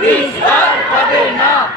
Visitar o Padernal.